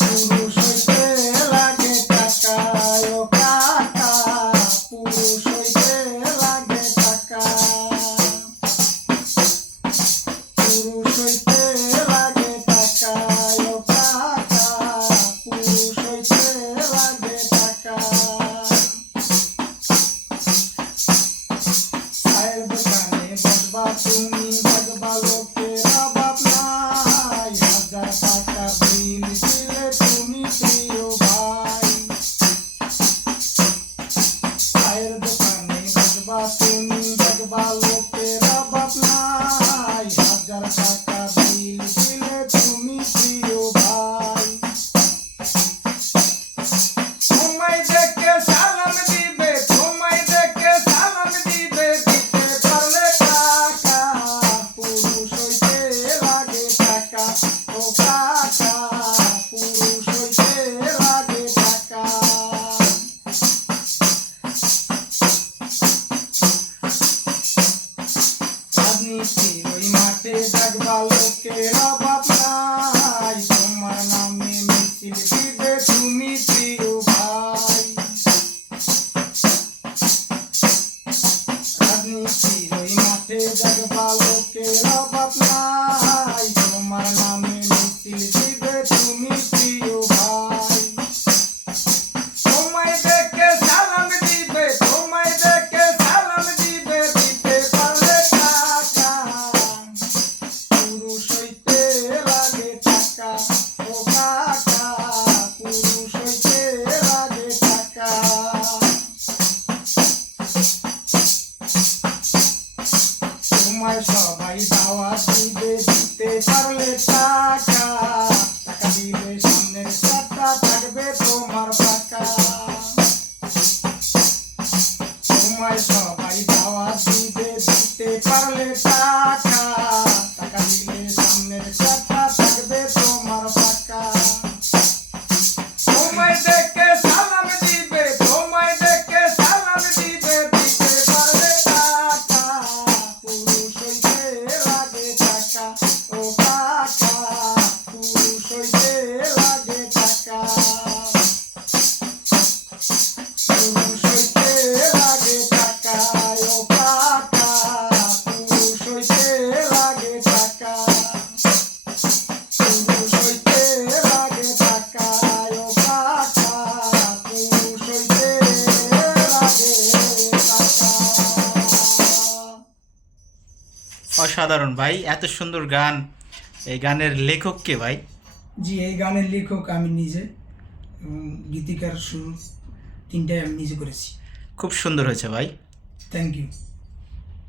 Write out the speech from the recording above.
পুরুষ হইতে লাগে টাকা ও কাকা, পুরুষ হইতে লাগে টাকা, পুরুষ হইতে লাগে টাকা ও কাকা, পুরুষ হইতে লাগে টাকা। চায়ের দোকানে বসবা তুমি, দেখবা লোকের অভাব নাই, 1000 টাকা বিল দিলে তুমি প্রিয় ভাই। চায়ের দোকানে বসবা তুমি, দেখবা লোকের অভাব নাই, 1000 টাকা বিল দিলে তুমি প্রিয় ভাই। তোমায় দেখে সালাম দিবে, তোমায় দেখে সালাম দিবে, দিতে পারলে টাকা, পুরুষ হইতে লাগে টাকা ও কাকা, পুরুষ হইতে লাগে টাকা। রাজনীতির ওই মাঠে দেখবা লোকের অভাব নাই, তোমার নামে মিছিল দিবে তুমি প্রিয় ভাই। রাজনীতির ওই মাঠে দেখবা লোকের অভাব নাই, তোমার নামে মিছিল দিবে তুমি প্রিয় ভাই। তোমায় দেখে সালাম দিবে, তোমায় দেখে সালাম দিবে, দিতে পারলে টাকা, পুরুষ হইতে লাগে টাকা ও কাকা, পুরুষ হইতে লাগে টাকা। তোমায় সবাই দাওয়াত দিবে, দিতে পারলে টাকা, টাকা দিলে সামনের চারটা থাকবে তোমার ফাঁকা। তোমায় সবাই দাওয়াত দিবে, দিতে পারলে টাকা, টাকা দিলে সামনের চারটা থাকবে তোমার ফাঁকা। তোমায় দেখে সালাম দিবে, তোমায় দেখে সালাম দিবে, দিতে পারলে টাকা, পুরুষ হইতে লাগে টাকা ও কাকা, পুরুষ হইতে লাগে টাকা, পুরুষ হইতে লাগে টাকা ও কাকা, পুরুষ হইতে লাগে টাকা, পুরুষ হইতে লাগে টাকা ও কাকা, পুরুষ হইতে লাগে টাকা। অসাধারণ ভাই, এত সুন্দর গান। এই গানের লেখক কে ভাই? জি, এই গানের লেখক আমি নিজে, এবং গীতিকার সুর তিনটাই আমি নিজে করেছি। খুব সুন্দর হয়েছে ভাই। Thank you.